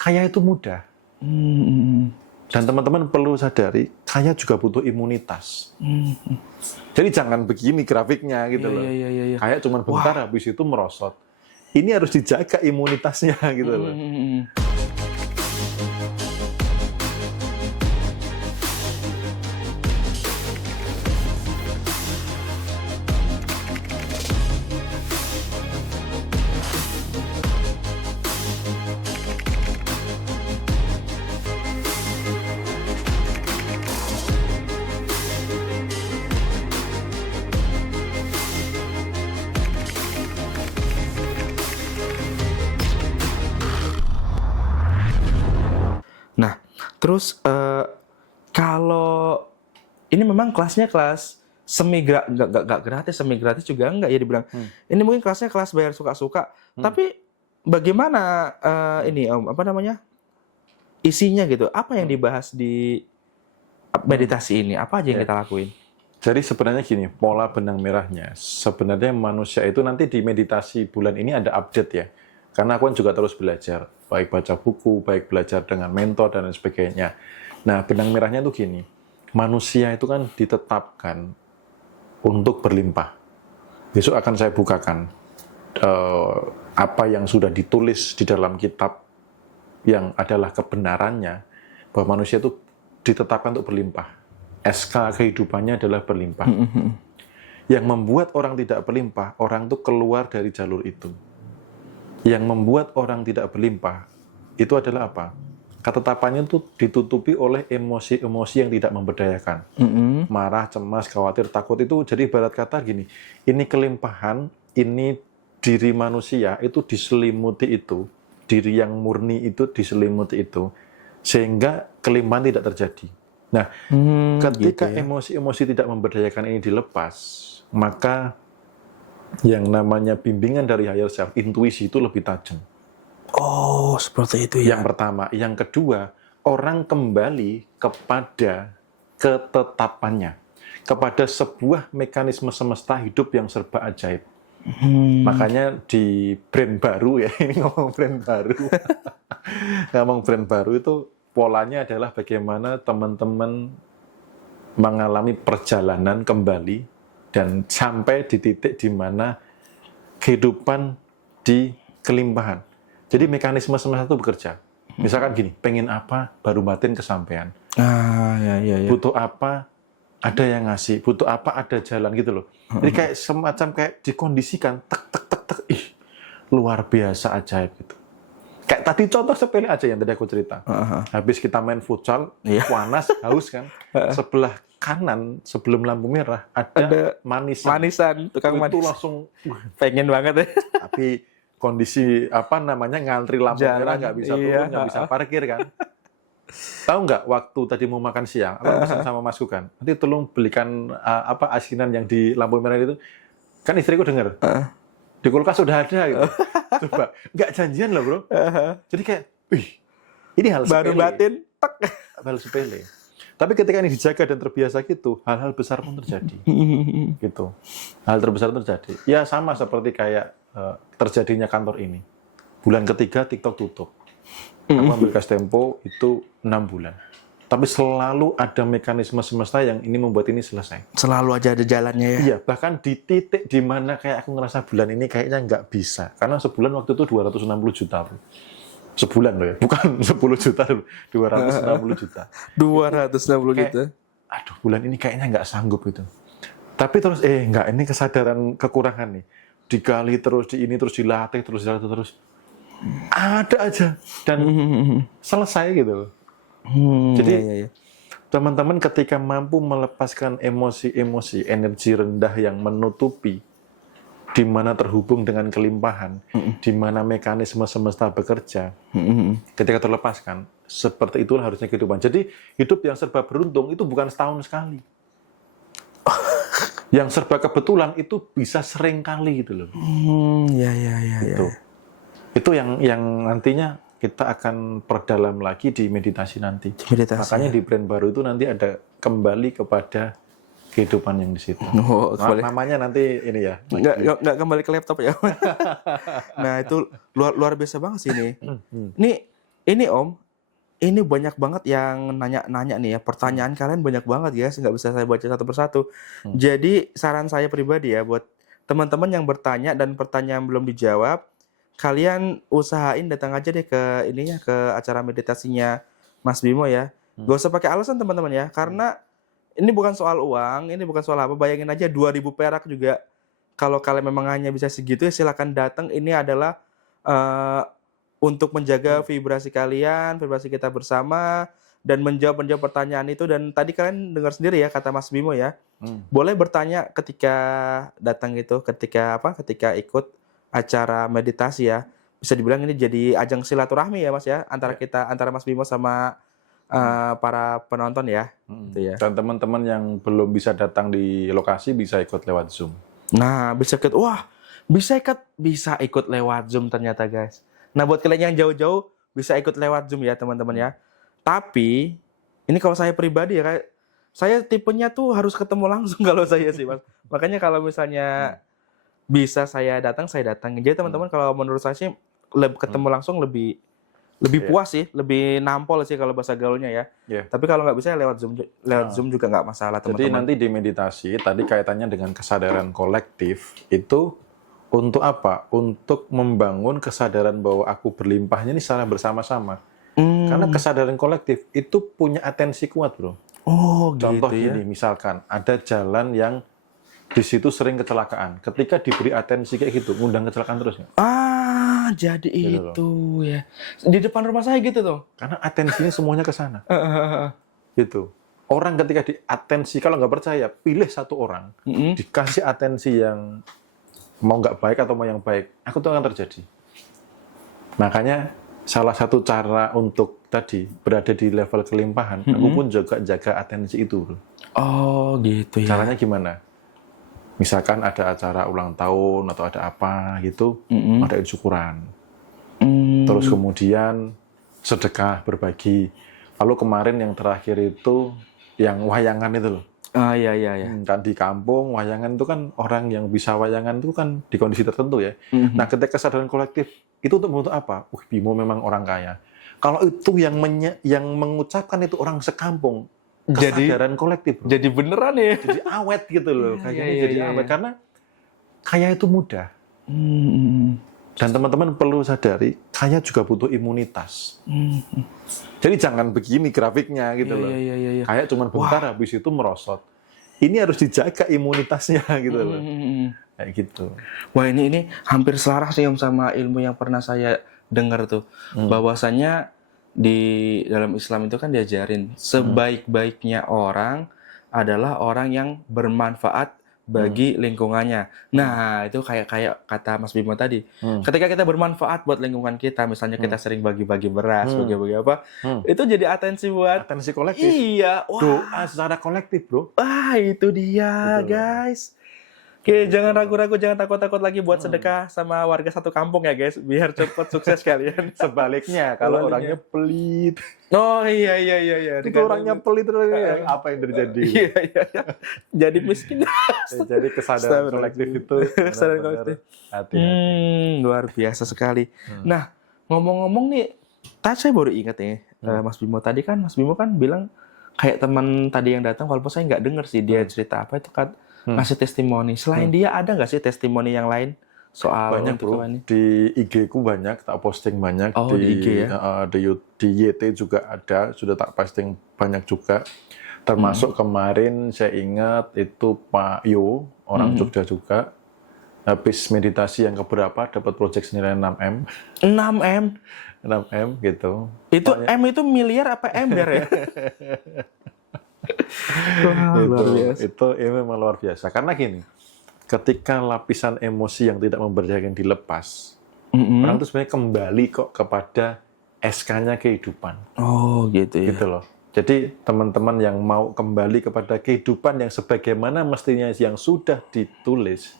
kaya itu mudah. Dan teman-teman perlu sadari, kaya juga butuh imunitas. Jadi jangan begini grafiknya gitu loh. Kaya cuma bentar, habis itu merosot. Ini harus dijaga imunitasnya gitu loh. Nah, terus kalau ini memang kelasnya kelas nggak gratis, semi gratis juga enggak ya dibilang. Ini mungkin kelasnya kelas bayar suka-suka. Tapi bagaimana ini Om, apa namanya? Isinya gitu. Apa yang dibahas di meditasi ini? Apa aja yang kita lakuin? Jadi sebenarnya gini, pola benang merahnya. Sebenarnya manusia itu nanti di meditasi bulan ini ada update ya. Karena aku kan juga terus belajar, baik baca buku, baik belajar dengan mentor, dan lain sebagainya. Nah, benang merahnya itu gini, manusia itu kan ditetapkan untuk berlimpah. Besok akan saya bukakan apa yang sudah ditulis di dalam kitab yang adalah kebenarannya, bahwa manusia itu ditetapkan untuk berlimpah. SK kehidupannya adalah berlimpah. Yang membuat orang tidak berlimpah, orang itu keluar dari jalur itu. Yang membuat orang tidak berlimpah itu adalah apa? Ketetapannya itu ditutupi oleh emosi-emosi yang tidak memberdayakan. Marah, cemas, khawatir, takut itu jadi ibarat kata gini, ini kelimpahan, ini diri manusia itu diselimuti itu, diri yang murni itu diselimuti itu, sehingga kelimpahan tidak terjadi. Nah, ketika emosi-emosi tidak memberdayakan ini dilepas, maka yang namanya bimbingan dari higher self, intuisi itu lebih tajam. Oh, seperti itu ya. Yang pertama. Yang kedua, orang kembali kepada ketetapannya. Kepada sebuah mekanisme semesta hidup yang serba ajaib. Makanya di brand baru ya, ini ngomong brand baru. Ngomong brand baru itu polanya adalah bagaimana teman-teman mengalami perjalanan kembali dan sampai di titik di mana kehidupan di kelimpahan. Jadi mekanisme semesta itu bekerja. Misalkan gini, pengen apa, baru batin kesampaian. Ya. Butuh apa, ada yang ngasih. Butuh apa, ada jalan gitu loh. Jadi kayak semacam kayak dikondisikan, tek, luar biasa ajaib gitu. Kayak tadi contoh sepele aja yang tadi aku cerita. Habis kita main futsal, panas, haus kan. Sebelah kanan sebelum lampu merah ada manisan tukang manis. Itu langsung pengen banget ya. Tapi kondisi ngantri lampu merah nggak bisa turun, nggak bisa parkir kan. Tahu nggak waktu tadi mau makan siang, aku pesan sama masku kan, nanti tolong belikan asinan yang di lampu merah itu. Kan istriku dengar. Di kulkas sudah ada gitu. Coba, nggak janjian loh bro. Jadi kayak, ini hal sepele. Baru batin, hal sepele. Tapi ketika ini dijaga dan terbiasa gitu, hal-hal besar pun terjadi. Gitu. Hal terbesar terjadi. Ya sama seperti kayak terjadinya kantor ini. Bulan ketiga TikTok tutup. Aku ambil gas tempo itu 6 bulan. Tapi selalu ada mekanisme semesta yang ini membuat ini selesai. Selalu aja ada jalannya ya. Iya, bahkan di titik di mana kayak aku ngerasa bulan ini kayaknya nggak bisa. Karena sebulan waktu itu 260 juta. Sebulan loh ya, bukan 10 juta loh, 260 juta. 260 juta. Aduh, bulan ini kayaknya nggak sanggup itu. Tapi terus, nggak, ini kesadaran kekurangan nih. Digali terus, terus dilatih, terus. Ada aja. Dan selesai gitu. Jadi, teman-teman ketika mampu melepaskan emosi-emosi, energi rendah yang menutupi, di mana terhubung dengan kelimpahan, di mana mekanisme semesta bekerja, ketika terlepaskan, seperti itulah harusnya kehidupan. Jadi hidup yang serba beruntung itu bukan setahun sekali. Yang serba kebetulan itu bisa sering kali gitu loh. Itu yang nantinya kita akan perdalam lagi di meditasi nanti. Makanya di brand baru itu nanti ada kembali kepada kehidupan yang di situ. Namanya nanti ini ya. Nggak kembali ke laptop ya. Nah itu luar biasa banget sih ini. ini Om, ini banyak banget yang nanya-nanya nih ya. Pertanyaan kalian banyak banget guys, nggak bisa saya baca satu persatu. Jadi saran saya pribadi ya buat teman-teman yang bertanya dan pertanyaan belum dijawab, kalian usahain datang aja deh ke ininya, ke acara meditasinya Mas Bimo ya. Gak usah pakai alasan teman-teman ya, karena ini bukan soal uang, ini bukan soal apa. Bayangin aja 2.000 perak juga. Kalau kalian memang hanya bisa segitu ya silakan datang. Ini adalah eh, untuk menjaga vibrasi kalian, vibrasi kita bersama, dan menjawab pertanyaan itu. Dan tadi kalian dengar sendiri ya kata Mas Bimo ya, boleh bertanya ketika datang itu, ketika ikut acara meditasi ya. Bisa dibilang ini jadi ajang silaturahmi ya Mas ya, antara Mas Bimo sama para penonton ya. Gitu ya. Dan teman-teman yang belum bisa datang di lokasi bisa ikut lewat Zoom. Nah, bisa ikut lewat Zoom ternyata guys. Nah, buat kalian yang jauh-jauh bisa ikut lewat Zoom ya teman-teman ya. Tapi ini kalau saya pribadi ya, kayak saya tipenya tuh harus ketemu langsung kalau saya sih Mas. Makanya kalau misalnya bisa saya datang. Jadi teman-teman kalau menurut saya sih ketemu langsung lebih puas sih, lebih nampol sih kalau bahasa gaulnya ya. Tapi kalau nggak bisa lewat Zoom juga nggak masalah teman-teman. Jadi nanti di meditasi tadi kaitannya dengan kesadaran kolektif itu untuk apa? Untuk membangun kesadaran bahwa aku berlimpahnya ini secara bersama-sama. Karena kesadaran kolektif itu punya atensi kuat, bro. Oh, Contoh gitu ya. gini, misalkan ada jalan yang di situ sering kecelakaan. Ketika diberi atensi kayak gitu, ngundang kecelakaan terus nggak? Jadi Gitu itu ya. Di depan rumah saya gitu tuh. Karena atensinya semuanya ke sana. Gitu. Orang ketika di atensi, kalau nggak percaya, pilih satu orang, dikasih atensi yang mau nggak baik atau mau yang baik, aku tuh akan terjadi. Makanya salah satu cara untuk tadi berada di level kelimpahan, aku pun juga jaga atensi itu. Oh, gitu ya. Caranya gimana? Misalkan ada acara ulang tahun atau ada apa gitu, adain syukuran. Terus kemudian sedekah, berbagi. Lalu kemarin yang terakhir itu yang wayangan itu loh. Iya. Kan di kampung, wayangan itu kan orang yang bisa wayangan itu kan di kondisi tertentu ya. Nah, ketika kesadaran kolektif, itu untuk membentuk apa? Bimo memang orang kaya. Kalau itu yang mengucapkan itu orang sekampung, kesadaran kolektif. Bro. Jadi beneran ya. Jadi awet gitu loh. Kayaknya jadi awet. Iya. Karena kaya itu mudah. Dan teman-teman perlu sadari, kaya juga butuh imunitas. Jadi jangan begini grafiknya gitu loh. Iya. Kayak cuma bentar habis itu merosot. Ini harus dijaga imunitasnya gitu loh. Kayak gitu. Wah, ini hampir selaras sih Om sama ilmu yang pernah saya dengar tuh. Bahwasannya di dalam Islam itu kan diajarin sebaik-baiknya orang adalah orang yang bermanfaat bagi lingkungannya. Nah, itu kayak kata Mas Bimo tadi. Ketika kita bermanfaat buat lingkungan kita, misalnya kita sering bagi-bagi beras, bagi-bagi apa, itu jadi atensi buat atensi kolektif. Iya, wah. Doa secara kolektif, bro. Wah, itu dia, guys. Oke, jangan ragu-ragu, jangan takut-takut lagi buat sedekah sama warga satu kampung ya, guys. Biar cepat sukses kalian. Sebaliknya, kalau orangnya pelit. Oh iya. Itu orangnya pelit, apa yang terjadi? Iya. Jadi miskin. Jadi kesadaran kolektif itu Kesadaran kolektif. Hati-hati. Luar biasa sekali. Nah, ngomong-ngomong nih, tadi saya baru ingat nih, Mas Bimo kan bilang kayak teman tadi yang datang, walaupun saya nggak dengar sih dia cerita apa itu kan. Ngasih testimoni. Selain dia ada nggak sih testimoni yang lain soal banyak bro ini? Di IG ku banyak, tak posting banyak. Di IG ya? Di YT juga ada, sudah tak posting banyak juga. Termasuk kemarin saya ingat itu Pak Yo, orang Jogja juga. Habis meditasi yang keberapa dapat proyek senilai 6M. 6M gitu. Itu M itu miliar apa ember ya? Itu memang luar biasa. Karena gini, ketika lapisan emosi yang tidak memberdayakan dilepas, orang itu sebenarnya kembali kok kepada SK-nya kehidupan. Oh gitu ya. Gitu loh. Jadi teman-teman yang mau kembali kepada kehidupan yang sebagaimana mestinya yang sudah ditulis,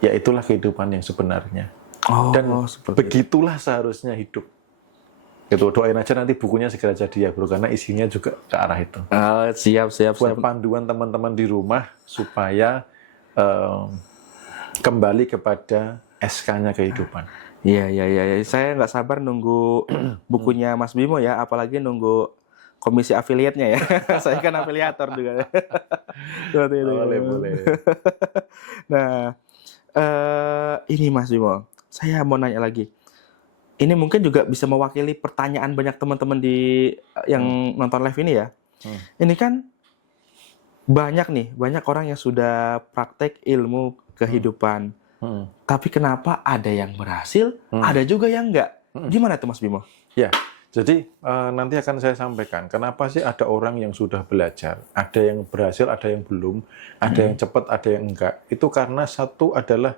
ya itulah kehidupan yang sebenarnya. Dan begitulah seharusnya hidup. Gitu, doain aja nanti bukunya segera jadi ya bro, karena isinya juga ke arah itu. Siap. Buat panduan teman-teman di rumah supaya kembali kepada SK-nya kehidupan. Iya, iya, iya. Iya. Saya nggak sabar nunggu bukunya Mas Bimo ya, apalagi nunggu komisi afiliatnya ya. Saya kan afiliator juga. Seperti itu. Boleh, boleh. Nah, ini Mas Bimo, saya mau nanya lagi. Ini mungkin juga bisa mewakili pertanyaan banyak teman-teman yang nonton live ini ya. Ini kan banyak orang yang sudah praktek ilmu kehidupan. Tapi kenapa ada yang berhasil, ada juga yang enggak? Gimana tuh Mas Bimo? Ya, jadi nanti akan saya sampaikan kenapa sih ada orang yang sudah belajar, ada yang berhasil, ada yang belum, ada yang cepat, ada yang enggak. Itu karena satu adalah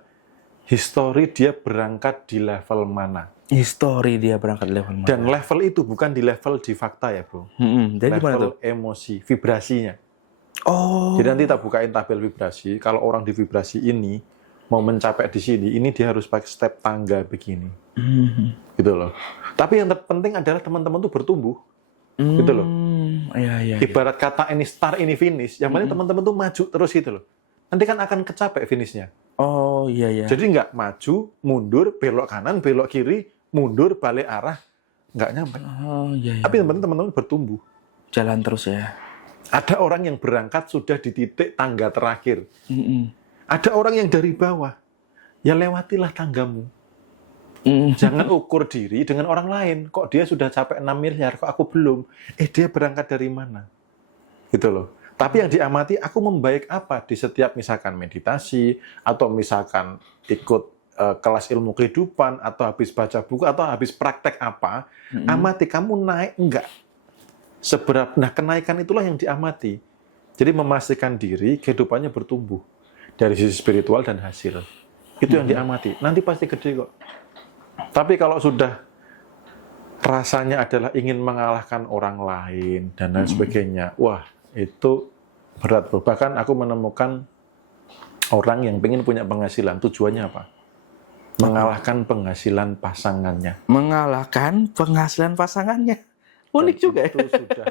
histori dia berangkat di level mana. Histori dia berangkat level mana? Dan level itu bukan di level di fakta ya, Bro. Jadi gimana tuh? Level emosi, vibrasinya. Oh. Jadi nanti kita bukain tabel vibrasi. Kalau orang di vibrasi ini mau mencapai di sini, ini dia harus pakai step tangga begini. Gitu loh. Tapi yang terpenting adalah teman-teman tuh bertumbuh. Gitu loh. Iya. Ibarat kata ini start, ini finish. Yang penting teman-teman tuh maju terus gitu loh. Nanti kan akan kecapai finishnya. Oh, iya. Jadi nggak maju, mundur, belok kanan, belok kiri, mundur, balik arah. Nggak nyampe. Oh, iya. Tapi yang penting teman-teman bertumbuh. Jalan terus ya. Ada orang yang berangkat sudah di titik tangga terakhir. Ada orang yang dari bawah. Ya lewatilah tanggamu. Jangan ukur diri dengan orang lain. Kok dia sudah capai 6 miliar, kok aku belum? Dia berangkat dari mana? Gitu loh. Tapi yang diamati, aku membaik apa di setiap misalkan meditasi, atau misalkan ikut kelas ilmu kehidupan, atau habis baca buku, atau habis praktek apa. Amati, kamu naik enggak? Nah, kenaikan itulah yang diamati. Jadi memastikan diri, kehidupannya bertumbuh. Dari sisi spiritual dan hasil. Itu yang diamati. Nanti pasti gede kok. Tapi kalau sudah rasanya adalah ingin mengalahkan orang lain dan lain sebagainya, wah itu berat bro. Bahkan aku menemukan orang yang ingin punya penghasilan, tujuannya apa? Mengalahkan penghasilan pasangannya. Mengalahkan penghasilan pasangannya. Unik juga ya. Itu sudah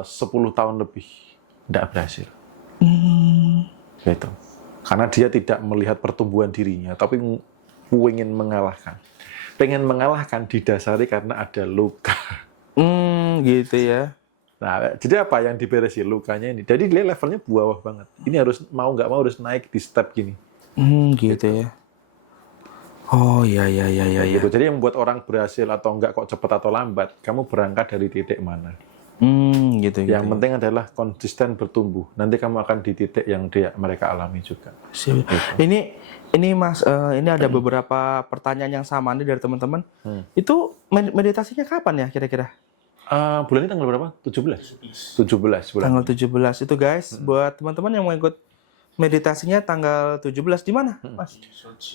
10 tahun lebih tidak berhasil. Gitu. Karena dia tidak melihat pertumbuhan dirinya, tapi ingin mengalahkan. Pengen mengalahkan didasari karena ada luka. Gitu ya. Nah, jadi apa yang diberesi lukanya ini? Jadi dia levelnya bawah banget. Ini harus mau nggak mau harus naik di step gini. Gitu ya. Oh iya. Gitu. Jadi yang membuat orang berhasil atau enggak kok cepat atau lambat, kamu berangkat dari titik mana? Gitu. Yang penting adalah konsisten bertumbuh. Nanti kamu akan di titik yang mereka alami juga. Gitu. Ini Mas, ini ada beberapa pertanyaan yang sama nih dari teman-teman. Itu meditasinya kapan ya kira-kira? Bulan ini tanggal berapa? 17 bulan. Tanggal 17 itu guys, buat teman-teman yang mau ikut meditasinya tanggal 17 di mana, Mas?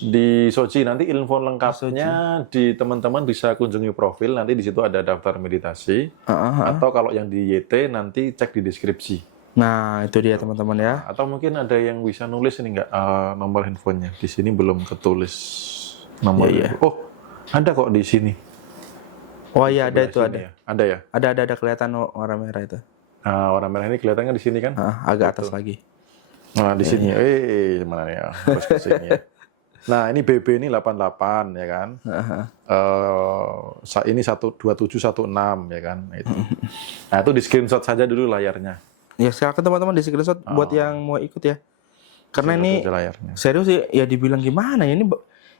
Di Sochi. Nanti info lengkapnya di teman-teman bisa kunjungi profil. Nanti di situ ada daftar meditasi. Atau kalau yang di YT nanti cek di deskripsi. Nah, itu dia teman-teman ya. Atau mungkin ada yang bisa nulis ini nggak nomor handphonenya. Di sini belum ketulis nomor. Iya. Oh, ada kok di sini. Oh iya, ada itu Sini ada. ya? Ada ya? Ada kelihatan warna merah itu. Warna merah ini kelihatannya di sini kan? Agak atas lagi. Nah, di sini. Mana ya? Terus ke sini ya. Nah, ini BB ini 88 ya kan? Ini 12716 ya kan? Itu. Nah, itu di screenshot saja dulu layarnya. Ya, silakan teman-teman di screenshot buat yang mau ikut ya. Karena ini layarnya. serius sih, ya dibilang gimana ya,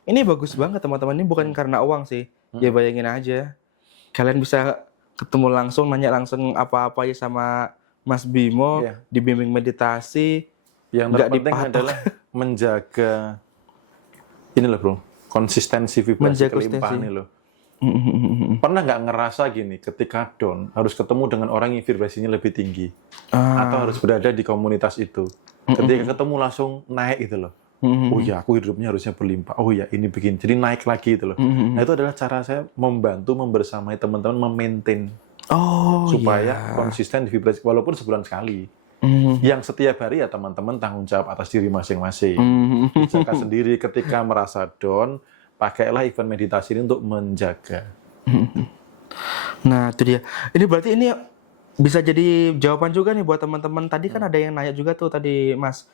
ini bagus banget teman-teman. Ini bukan karena uang sih. Ya bayangin aja. Kalian bisa ketemu langsung, nanya langsung apa-apa ya sama Mas Bimo, dibimbing meditasi. Yang terpenting adalah menjaga ini loh bro, konsistensi vibrasi kelimpahan ini loh. Pernah nggak ngerasa gini, ketika down harus ketemu dengan orang yang vibrasinya lebih tinggi, atau harus berada di komunitas itu. Ketika ketemu langsung naik gitu loh. Oh ya, aku hidupnya harusnya berlimpah. Oh ya, ini begini. Jadi naik lagi gitu loh. Nah itu adalah cara saya membantu membersamai teman-teman memaintain supaya konsisten di vibrasi walaupun sebulan sekali. Yang setiap hari ya teman-teman tanggung jawab atas diri masing-masing. Jaga sendiri ketika merasa down, pakailah event meditasi ini untuk menjaga. Nah itu dia. Ini berarti ini bisa jadi jawaban juga nih buat teman-teman. Tadi kan ada yang nanya juga tuh tadi Mas,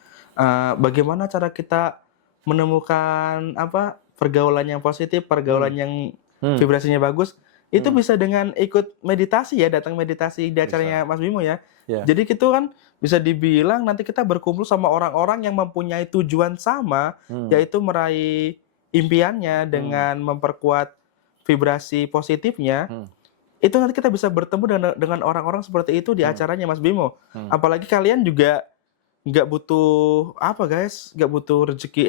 bagaimana cara kita menemukan pergaulan yang positif, pergaulan yang vibrasinya bagus, itu bisa dengan ikut meditasi ya, datang meditasi di acaranya Mas Bimo ya. Ya. Jadi gitu kan bisa dibilang nanti kita berkumpul sama orang-orang yang mempunyai tujuan sama, yaitu meraih impiannya dengan memperkuat vibrasi positifnya. Itu nanti kita bisa bertemu dengan orang-orang seperti itu di acaranya Mas Bimo. Apalagi kalian juga nggak butuh apa guys, nggak butuh rezeki,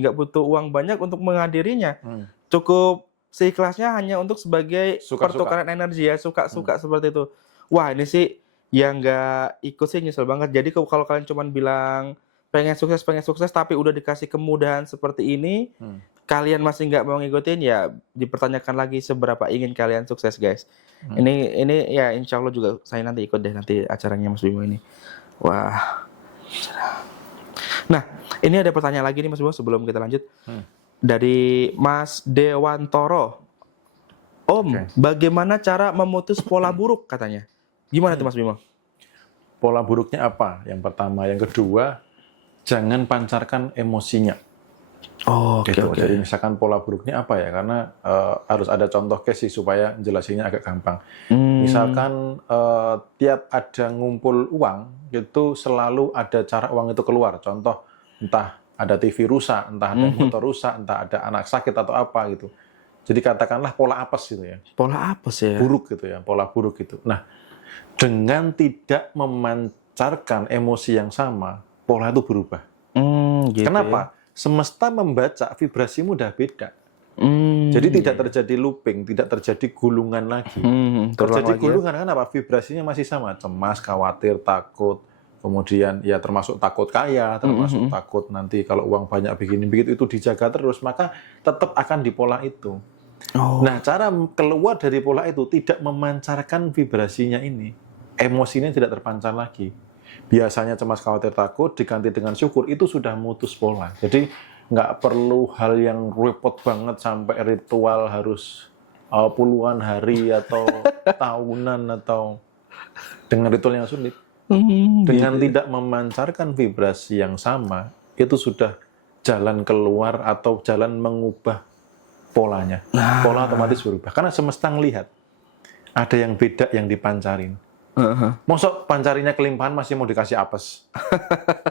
nggak butuh uang banyak untuk menghadirinya. Cukup seikhlasnya hanya untuk sebagai pertukaran energi ya, suka-suka seperti itu. Wah ini sih yang nggak ikut sih nyesel banget. Jadi kalau kalian cuma bilang pengen sukses, tapi udah dikasih kemudahan seperti ini, kalian masih nggak mau ngikutin, ya dipertanyakan lagi seberapa ingin kalian sukses guys. Ini ya insya Allah juga saya nanti ikut deh nanti acaranya Mas Bimo ini. Wah. Nah, ini ada pertanyaan lagi nih Mas Bimo sebelum kita lanjut. Dari Mas Dewantoro. Om, bagaimana cara memutus pola buruk katanya? Gimana tuh Mas Bimo? Pola buruknya apa? Yang pertama, yang kedua, jangan pancarkan emosinya. Oh, oke. Jadi misalkan pola buruknya apa ya? Karena harus ada contoh case sih supaya jelasinnya agak gampang. Misalkan tiap ada ngumpul uang, itu selalu ada cara uang itu keluar. Contoh, entah ada TV rusak, entah ada motor rusak, entah ada anak sakit atau apa gitu. Jadi katakanlah pola apes gitu ya. Pola apes ya? Buruk gitu ya, pola buruk gitu. Nah, dengan tidak memancarkan emosi yang sama, pola itu berubah. Gitu Kenapa? Semesta membaca vibrasimu udah beda. Jadi tidak terjadi looping, tidak terjadi gulungan lagi. Terjadi gulungan kan apa? Vibrasinya masih sama, cemas, khawatir, takut, kemudian ya termasuk takut kaya, termasuk takut nanti kalau uang banyak begini begitu, itu dijaga terus, maka tetap akan di pola itu. Nah, cara keluar dari pola itu tidak memancarkan vibrasinya ini, emosinya tidak terpancar lagi. Biasanya cemas, khawatir, takut diganti dengan syukur, itu sudah mutus pola. Jadi nggak perlu hal yang repot banget sampai ritual harus puluhan hari atau tahunan atau dengan ritual yang sulit. Dengan tidak memancarkan vibrasi yang sama, itu sudah jalan keluar atau jalan mengubah polanya. Pola otomatis berubah. Karena semesta ngelihat ada yang beda yang dipancarin. Mosok pancarinya kelimpahan masih mau dikasih apes.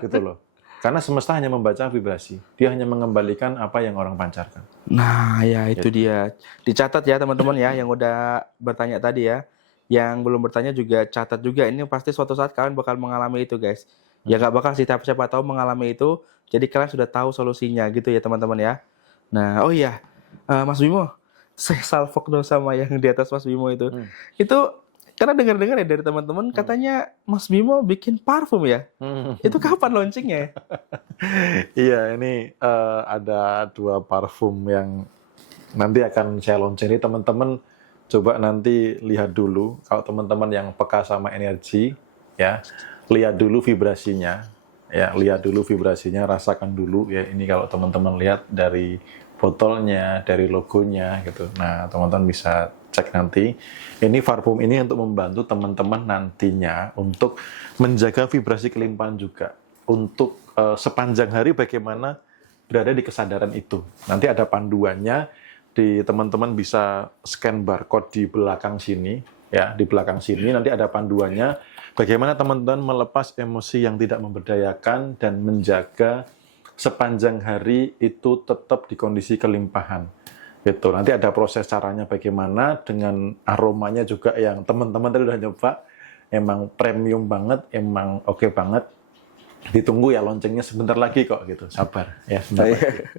Gitu loh. Karena semesta hanya membaca vibrasi. Dia hanya mengembalikan apa yang orang pancarkan. Nah, ya itu dia. Dicatat ya teman-teman ya yang udah bertanya tadi ya. Yang belum bertanya juga catat juga. Ini pasti suatu saat kalian bakal mengalami itu guys. Ya nggak bakal sih, siapa tahu mengalami itu. Jadi kalian sudah tahu solusinya gitu ya teman-teman ya. Nah, oh iya. Mas Bimo, saya salfok dong sama yang di atas Mas Bimo itu. Itu karena dengar-dengar ya dari teman-teman katanya Mas Bimo bikin parfum ya. Itu kapan launchingnya? Iya, ini ada 2 parfum yang nanti akan saya launching. Ini teman-teman coba nanti lihat dulu. Kalau teman-teman yang peka sama energi, ya lihat dulu vibrasinya. Ya, lihat dulu vibrasinya, rasakan dulu ya. Ini kalau teman-teman lihat dari botolnya, dari logonya gitu. Nah, teman-teman bisa cek nanti. Ini parfum ini untuk membantu teman-teman nantinya untuk menjaga vibrasi kelimpahan juga. Untuk sepanjang hari bagaimana berada di kesadaran itu. Nanti ada panduannya, di teman-teman bisa scan barcode di belakang sini. Ya, di belakang sini nanti ada panduannya. Bagaimana teman-teman melepas emosi yang tidak memberdayakan dan menjaga sepanjang hari itu tetap di kondisi kelimpahan. Gitu. Nanti ada proses caranya bagaimana dengan aromanya juga yang teman-teman tadi udah nyoba. Emang premium banget, emang oke banget. Ditunggu ya launchingnya sebentar lagi kok gitu. Sabar ya, sebentar lagi.